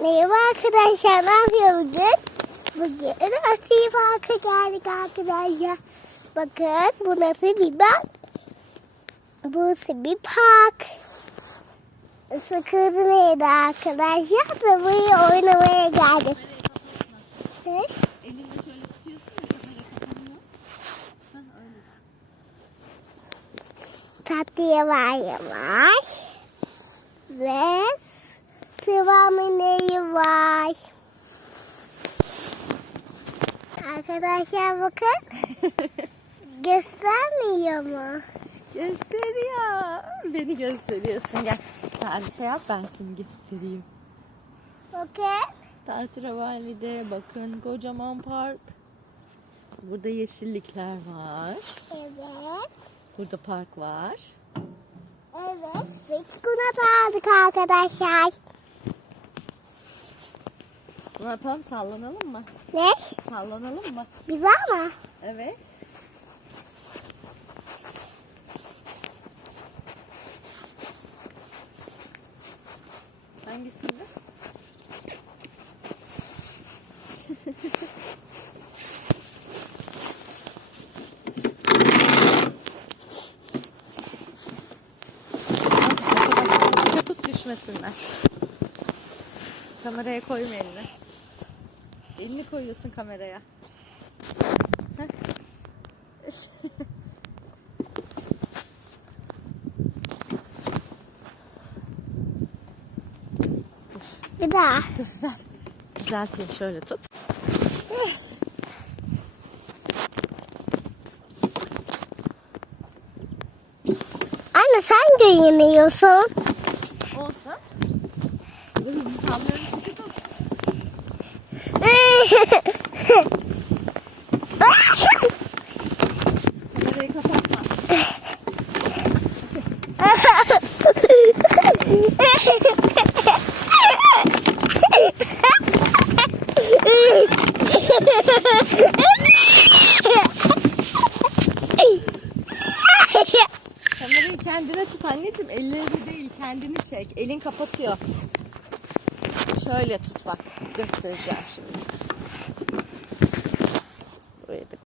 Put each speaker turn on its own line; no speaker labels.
Merhaba arkadaşlar, ne yapıyoruz bugün? Bugün Asiye Park'a geldik arkadaşlar. Bakın bu nasıl bir park? Burası bir park. Sıkıldı neydi arkadaşlar? Da buraya oynamaya geldik. Ne?
Elinde şöyle tutuyorsun ya kamera kapanıyor. Hah öyle.
Tatlıya var yavaş. Ve kıvamı var. Arkadaşlar bakın. Göstermiyor mu?
Gösteriyor. Beni gösteriyorsun. Gel. Sen şey yap ben seni göstereyim.
Bakın.
Tahterevalli'de bakın kocaman park. Burada yeşillikler var.
Evet.
Burada park var.
Evet. Ve çikolata aldık arkadaşlar.
Ne yapalım sallanalım mı?
Ne?
Sallanalım mı?
Güzel mi?
Evet. Hangisinde? Arkadaşlar tut düşmesinler. Kameraya koyma elini. Elini koyuyorsun kameraya.
Bir daha.
Düzelteyim şöyle tut.
Anne sen de yeniyorsun.
Olsun. Dur, sallıyorum sıkı. Kamerayı kendine tut anneciğim. Elleri değil kendini çek. Elin kapatıyor. Şöyle tut bak. Göstereceğim şimdi. Buraya da